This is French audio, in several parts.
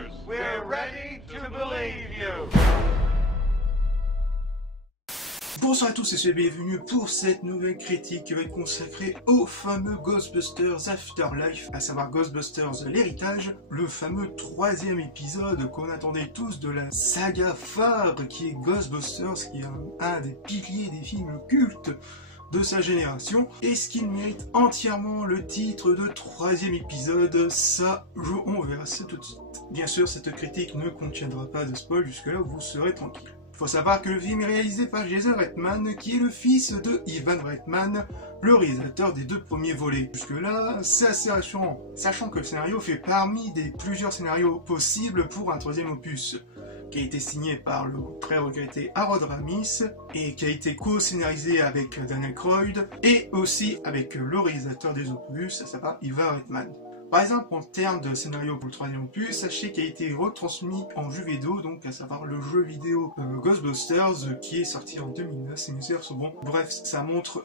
Ghostbusters. We're ready to believe you. Bonsoir à tous et soyez bienvenus pour cette nouvelle critique qui va être consacrée au fameux Ghostbusters Afterlife, à savoir Ghostbusters l'héritage, le fameux troisième épisode qu'on attendait tous de la saga phare qui est Ghostbusters, qui est un des piliers des films cultes de sa génération. Est-ce qu'il mérite entièrement le titre de troisième épisode? Ça, on verra ça tout de suite. Bien sûr, cette critique ne contiendra pas de spoil, jusque-là vous serez tranquille. Faut savoir que le film est réalisé par Jason Reitman, qui est le fils de Ivan Reitman, le réalisateur des deux premiers volets. Jusque-là, c'est assez rassurant, sachant que le scénario fait parmi des plusieurs scénarios possibles pour un troisième opus, qui a été signé par le très regretté Harold Ramis, et qui a été co-scénarisé avec Daniel Aykroyd, et aussi avec le réalisateur des opus, à savoir Ivan Reitman. Par exemple, en termes de scénario pour le troisième opus, sachez qu'il a été retransmis en jeu vidéo, donc à savoir le jeu vidéo Ghostbusters, qui est sorti en 2009, si mes souvenirs sont bons. Bref, ça montre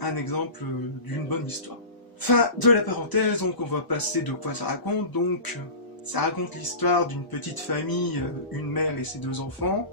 un exemple d'une bonne histoire. Fin de la parenthèse, donc on va passer de quoi ça raconte. Donc, ça raconte l'histoire d'une petite famille, une mère et ses deux enfants,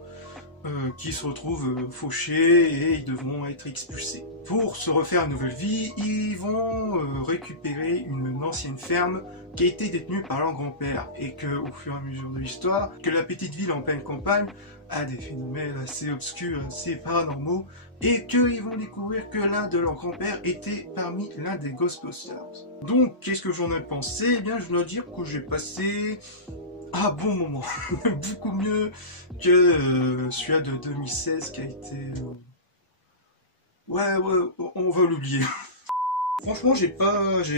qui se retrouvent fauchés et ils devront être expulsés. Pour se refaire une nouvelle vie, ils vont récupérer une ancienne ferme qui a été détenue par leur grand-père, et que, au fur et à mesure de l'histoire, que la petite ville en pleine campagne a des phénomènes assez obscurs, assez paranormaux, et qu'ils vont découvrir que l'un de leurs grands-pères était parmi l'un des Ghostbusters. Donc, qu'est-ce que j'en ai pensé? Eh bien, je dois dire que j'ai passé un bon moment, beaucoup mieux que celui-là de 2016 qui a été... Ouais, on va l'oublier. Franchement, j'ai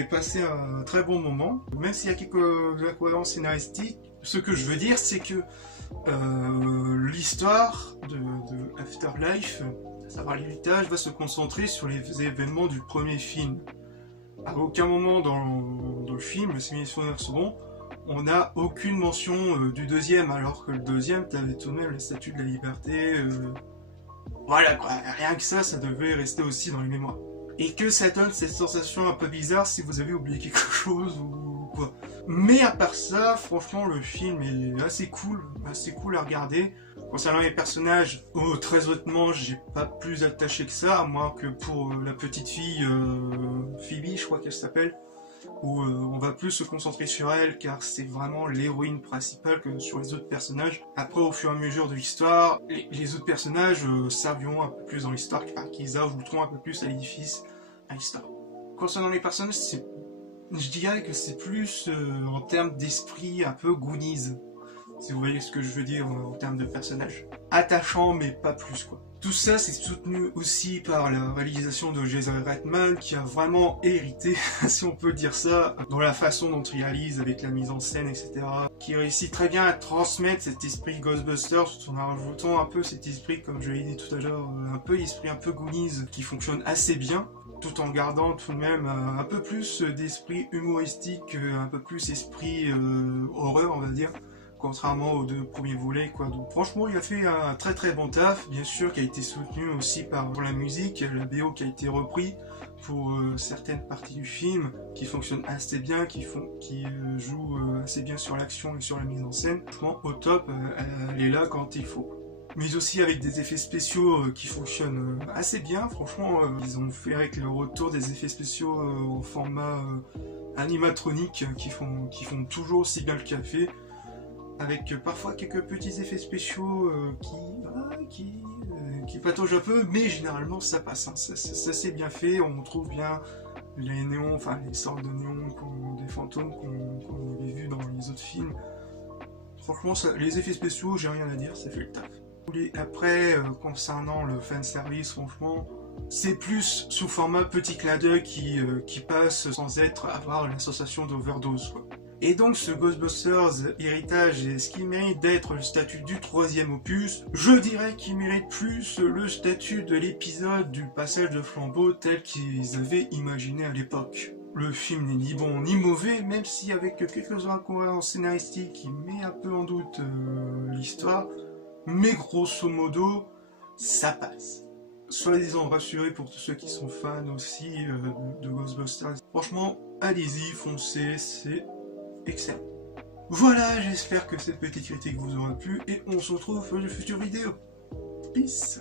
passé un très bon moment, même s'il y a quelques incohérences scénaristiques. Ce que je veux dire, c'est que l'histoire de Afterlife, à savoir l'héritage, va se concentrer sur les événements du premier film. À aucun moment dans le film, si mes souvenirs sont bons, on n'a aucune mention du deuxième, alors que le deuxième, t'avais tout de même la statue de la liberté. Voilà quoi, rien que ça devait rester aussi dans les mémoires. Et que ça donne cette sensation un peu bizarre si vous avez oublié quelque chose ou quoi. Mais à part ça, franchement, le film est assez cool à regarder. Concernant les personnages, très honnêtement, j'ai pas plus attaché que ça, à moins que pour la petite fille Phoebe, je crois qu'elle s'appelle, où on va plus se concentrer sur elle, car c'est vraiment l'héroïne principale que sur les autres personnages. Après, au fur et à mesure de l'histoire, les autres personnages serviront un peu plus dans l'histoire, qu'ils ajouteront un peu plus à l'édifice, à l'histoire. Concernant les personnages, je dirais que c'est plus en termes d'esprit un peu Goonies, si vous voyez ce que je veux dire en termes de personnages. Attachant, mais pas plus quoi. Tout ça, c'est soutenu aussi par la réalisation de Jason Reitman, qui a vraiment hérité, si on peut dire ça, dans la façon dont il réalise, avec la mise en scène, etc. Qui réussit très bien à transmettre cet esprit Ghostbusters, tout en rajoutant un peu cet esprit, comme je l'ai dit tout à l'heure, un peu Goonies, qui fonctionne assez bien, tout en gardant tout de même un peu plus d'esprit humoristique, un peu plus esprit horreur, on va dire. Contrairement aux deux premiers volets quoi. Donc franchement il a fait un très bon taf, bien sûr, qui a été soutenu aussi par la musique, la BO qui a été repris pour certaines parties du film, qui fonctionnent assez bien, qui jouent assez bien sur l'action et sur la mise en scène. Franchement au top, elle est là quand il faut. Mais aussi avec des effets spéciaux qui fonctionnent assez bien, franchement ils ont fait avec le retour des effets spéciaux au format animatronique qui font toujours aussi bien le café, avec parfois quelques petits effets spéciaux qui pataugent un peu, mais généralement ça passe, hein. Ça c'est bien fait, on trouve bien les néons, enfin les sortes de néons, des fantômes qu'on avait vus dans les autres films. Franchement, les effets spéciaux, j'ai rien à dire, ça fait le taf. Après, concernant le fanservice, franchement, c'est plus sous format petit clin d'œil qui passe sans avoir la sensation d'overdose, quoi. Et donc ce Ghostbusters héritage, est-ce qu'il mérite d'être le statut du troisième opus? Je dirais qu'il mérite plus le statut de l'épisode du passage de flambeau tel qu'ils avaient imaginé à l'époque. Le film n'est ni bon ni mauvais, même si avec quelques incohérences scénaristiques qui met un peu en doute l'histoire, mais grosso modo, ça passe. Soi-disant rassuré pour tous ceux qui sont fans aussi de Ghostbusters. Franchement, allez-y, foncez, c'est excellent. Voilà, j'espère que cette petite critique vous aura plu et on se retrouve pour une future vidéo. Peace.